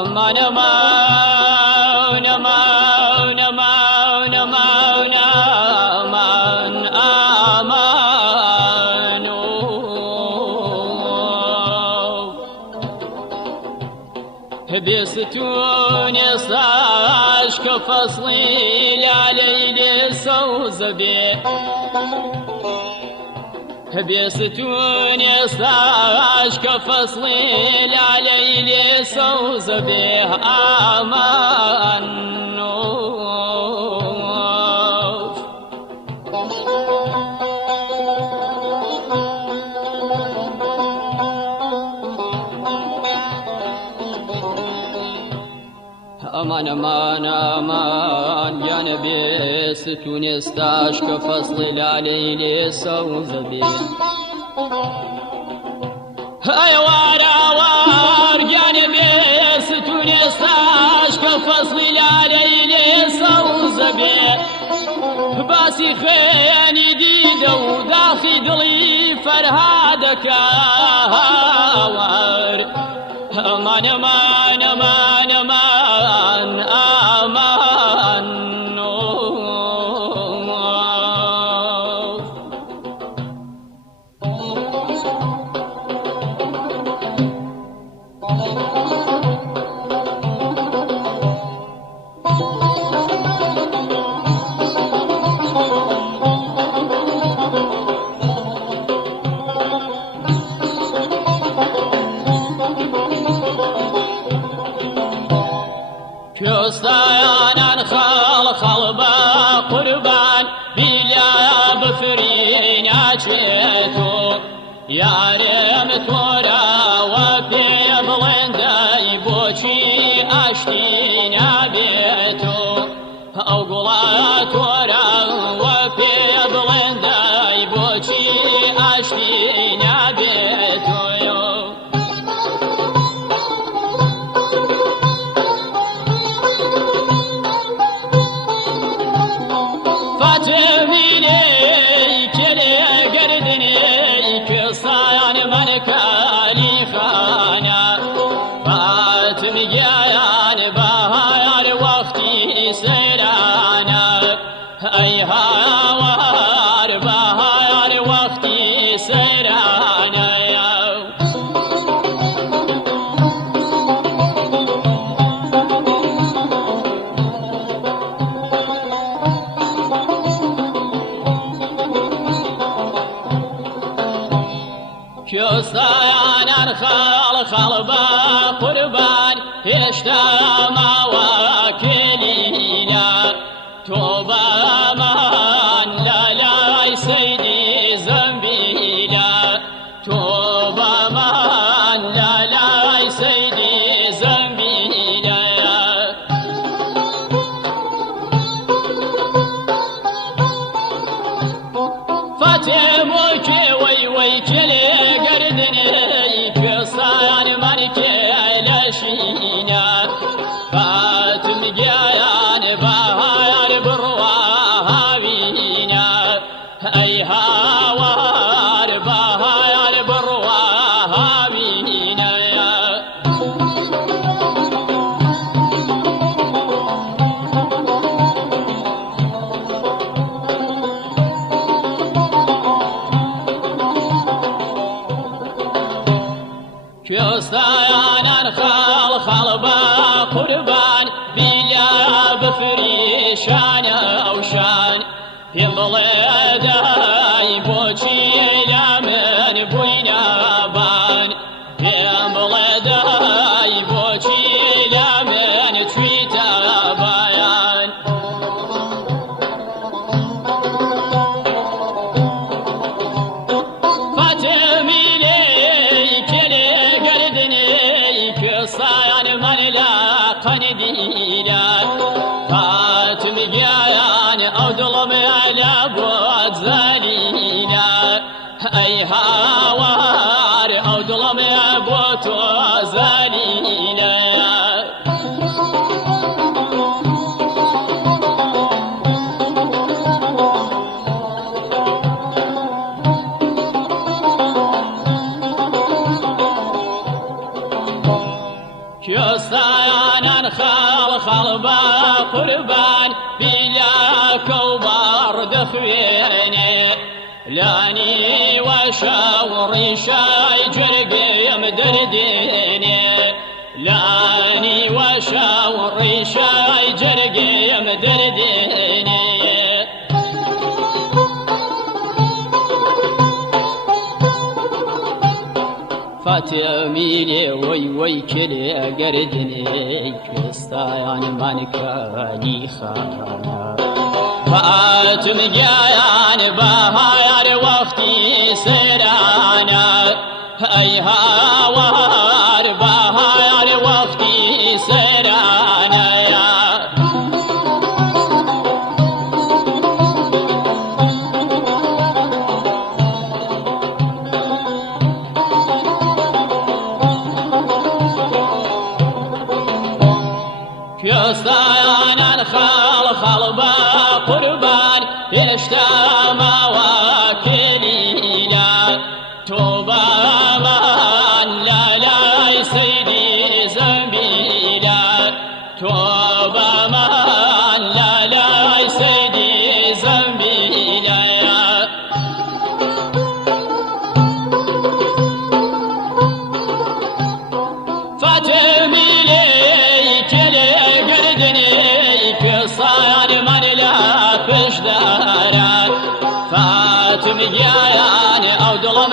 أمان أمان أمان أمان أمان أمان بيستون يصاش كفصلي علي صوز بيه بيستون يصاش كفصلي علي صوز بيه أمان أمان أمان أمان يا نبي ستون يستاش كفصل علي صوز بيه هاي وارا وار يا نبي ستون يستاش كفصل علي صوز بيه باسي خياني ديده وداخي دلي فرهادك وار أمان أمان أمان أمان أمان كيوستايان خال قربان بلا بفرين عشيتو يا ريم تورا وفي بلنداي بوشي اشتين عبيتو او قلا تورا وفي بلنداي بوشي اشتين عبيتو أي هوار بهار وقتي سرانا كيوستايان خال قربان يشتام وكلينا توبا من لا لا سيدي ذنبي لا توبا من لا لا سيدي ذنبي لا فاتمك وي كلي قردني كصان مانك لشينا فاتم جايان بهاير برواها بينا أي هوار بهاير برواها بينا كيوستايان خال قربان بلا بفريشان أوشان في بلداي بوشي لمن بوينا بان في بلداي بوشي لمن تويتا بيان فاتمي لي كلي قردني كصايان من لا قنديلا فاتم جايان او ظلم على بود زليلا اي هوار او ظلم بوت زليلا كيوستايان خلبا قربان بلا كوبار دخويني لاني وشاوري شاي جرقي مدرديني لاني وشاوري شاي جرقي مدرديني فاتمي لي وي كلي قردني كستايان مانكاني خانا فاتم جايان بهاير وقتي سيرانا اي هاوار بهاير وقتي سيرانا كيستايان خلبا قربان يشتما وكلي لا توبا من لا سيدي زنبيلا توبا من لا سيدي زنبيلا فاتمي لي كلي قردني كصايان من لا فش داران فاتم جايان او ظلم